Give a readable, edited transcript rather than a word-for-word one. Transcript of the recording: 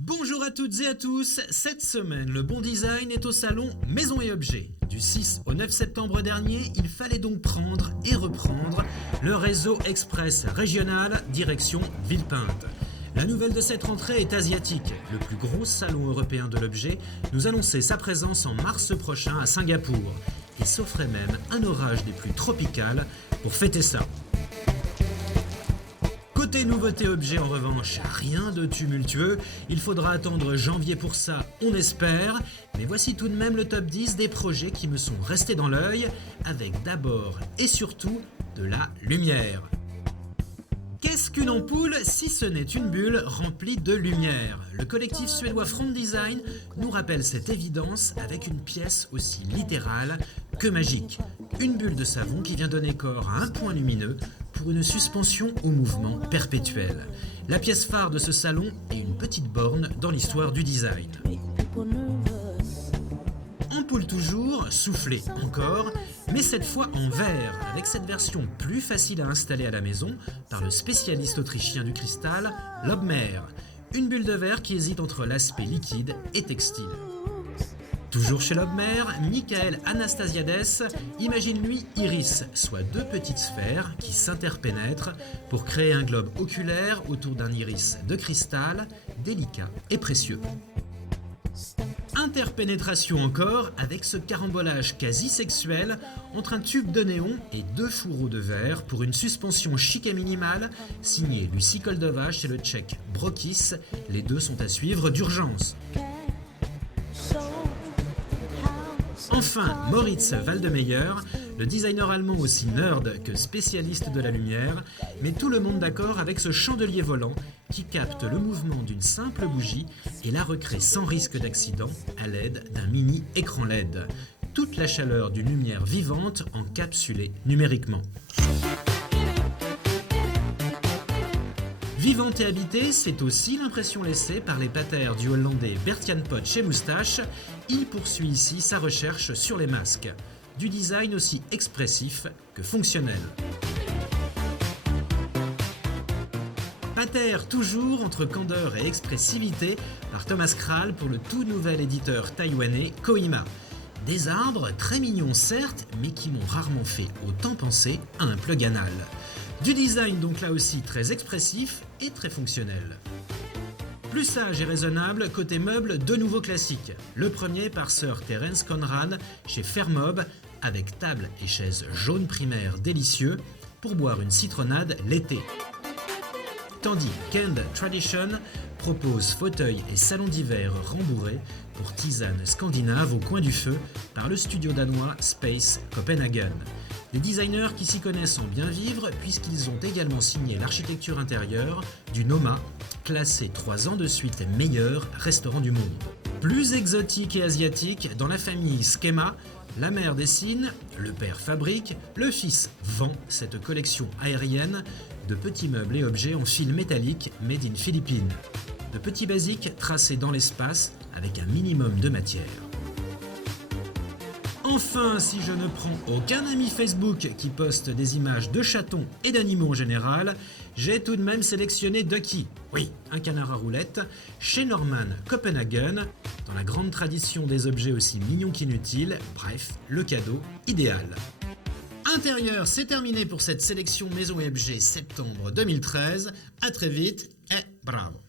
Bonjour à toutes et à tous, cette semaine le bon design est au salon Maison et Objets. Du 6 au 9 septembre dernier, il fallait donc prendre et reprendre le réseau express régional direction Villepinte. La nouvelle de cette rentrée est asiatique. Le plus gros salon européen de l'objet nous annonçait sa présence en mars prochain à Singapour. Il s'offrait même un orage des plus tropicales pour fêter ça. Côté nouveauté objet en revanche, rien de tumultueux, il faudra attendre janvier pour ça, on espère, mais voici tout de même le top 10 des projets qui me sont restés dans l'œil, avec d'abord et surtout de la lumière. Qu'est-ce qu'une ampoule si ce n'est une bulle remplie de lumière? Le collectif suédois Front Design nous rappelle cette évidence avec une pièce aussi littérale que magique. Une bulle de savon qui vient donner corps à un point lumineux pour une suspension au mouvement perpétuel. La pièce phare de ce salon est une petite borne dans l'histoire du design. Ampoule toujours, soufflée encore, mais cette fois en verre, avec cette version plus facile à installer à la maison par le spécialiste autrichien du cristal, Lobmer. Une bulle de verre qui hésite entre l'aspect liquide et textile. Toujours chez Lobmer, Michael Anastasiades imagine lui Iris, soit deux petites sphères qui s'interpénètrent pour créer un globe oculaire autour d'un iris de cristal, délicat et précieux. Interpénétration encore avec ce carambolage quasi sexuel entre un tube de néon et deux fourreaux de verre pour une suspension chic et minimale signée Lucie Koldova chez le tchèque Brokis. Les deux sont à suivre d'urgence. Enfin, Moritz Waldemeier, le designer allemand aussi nerd que spécialiste de la lumière, met tout le monde d'accord avec ce chandelier volant qui capte le mouvement d'une simple bougie et la recrée sans risque d'accident à l'aide d'un mini écran LED. Toute la chaleur d'une lumière vivante encapsulée numériquement. Vivante et habitée, c'est aussi l'impression laissée par les patères du Hollandais Bert-Jan Pot chez Moustache. Il poursuit ici sa recherche sur les masques. Du design aussi expressif que fonctionnel. Pater toujours entre candeur et expressivité par Thomas Krall pour le tout nouvel éditeur taïwanais Kohima. Des arbres très mignons certes, mais qui m'ont rarement fait autant penser à un plug anal. Du design donc là aussi très expressif et très fonctionnel. Plus sage et raisonnable, côté meubles, deux nouveaux classiques. Le premier par Sir Terence Conrad chez Fairmob, avec table et chaise jaune primaire délicieux pour boire une citronnade l'été. Tandis qu'End Tradition propose fauteuil et salon d'hiver rembourrés pour tisane scandinave au coin du feu par le studio danois Space Copenhagen. Des designers qui s'y connaissent en bien vivre puisqu'ils ont également signé l'architecture intérieure du Noma, classé 3 ans de suite meilleur restaurant du monde. Plus exotique et asiatique, dans la famille Schema, la mère dessine, le père fabrique, le fils vend cette collection aérienne de petits meubles et objets en fil métallique made in Philippines. De petits basiques tracés dans l'espace avec un minimum de matière. Enfin, si je ne prends aucun ami Facebook qui poste des images de chatons et d'animaux en général, j'ai tout de même sélectionné Ducky, oui, un canard à roulettes, chez Norman Copenhagen, dans la grande tradition des objets aussi mignons qu'inutiles, bref, le cadeau idéal. Intérieur, c'est terminé pour cette sélection Maison et Objets septembre 2013. À très vite et bravo!